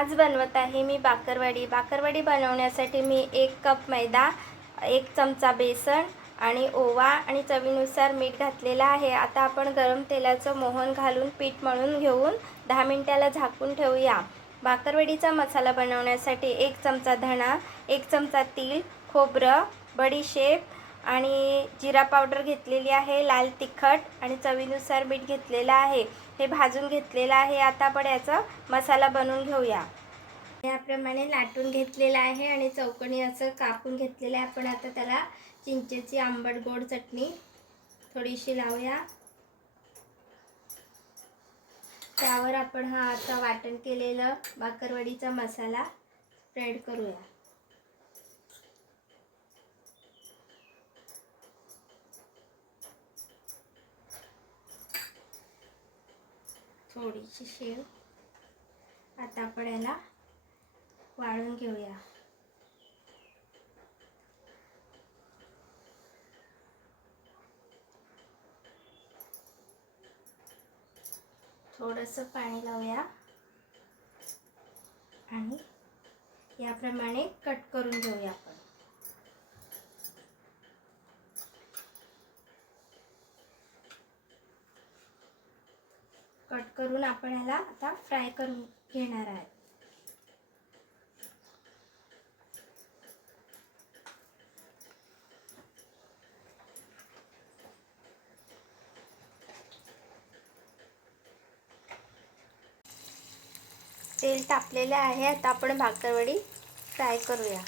आज बनवत आहे मी बाकरवडी। बाकरवडी बनवण्यासाठी मी 1 कप मैदा, 1 चमचा बेसन आणि ओवा आणि चवीनुसार मीठ घातलेला आहे। आता आपण गरम तेलाचं मोहन घालून पीठ मळून घेऊन 10 मिनिटाला झाकून ठेवूया। बाकरवडीचा मसाला बनवण्यासाठी 1 चमचा धणा, 1 चमचा तीळ, खोबरं, बडीशेप आणि जिरा पावडर घेतलेली आहे, लाल तिखट आणि चवीनुसार मीठ घेतलेलं आहे। हे भाजून घेतलेलं आहे। आता आपण याचा मसाला बनवून घेऊया। याप्रमाणे लाटून घेतलेला आहे आणि चौकोनी असं कापून घेतलेलं आहे। आपण आता त्याला चिंचेची आंबट गोड चटणी थोडीशी लावूया। त्यावर आपण हा आता वाटण केलेला बाकरवडीचा मसाला स्प्रेड करूया। थोडीशी शेव आता आपण याला वाळून घेऊया। थोडंसं पाणी लावूया आणि याप्रमाणे कट करून घेऊया आपण। कट करून आपण याला आता फ्राय करून घेणार आहे। तेल तापलेले आहे। आता आपण बाकरवडी फ्राय करूया।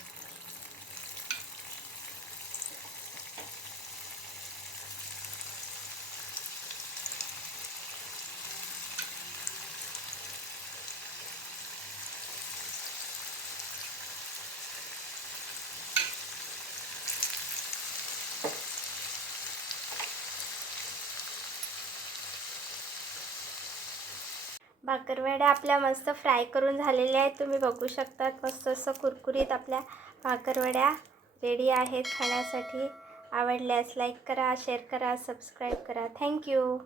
भाकरवड्या आपल्या मस्त फ्राय करून झालेल्या आहेत। तुम्ही बघू शकता मस्त असं कुरकुरीत आपल्या भाकरवड्या रेडी आहेत खाण्यासाठी। आवडल्यास लाईक करा, शेअर करा, सबस्क्राईब करा। थँक्यू।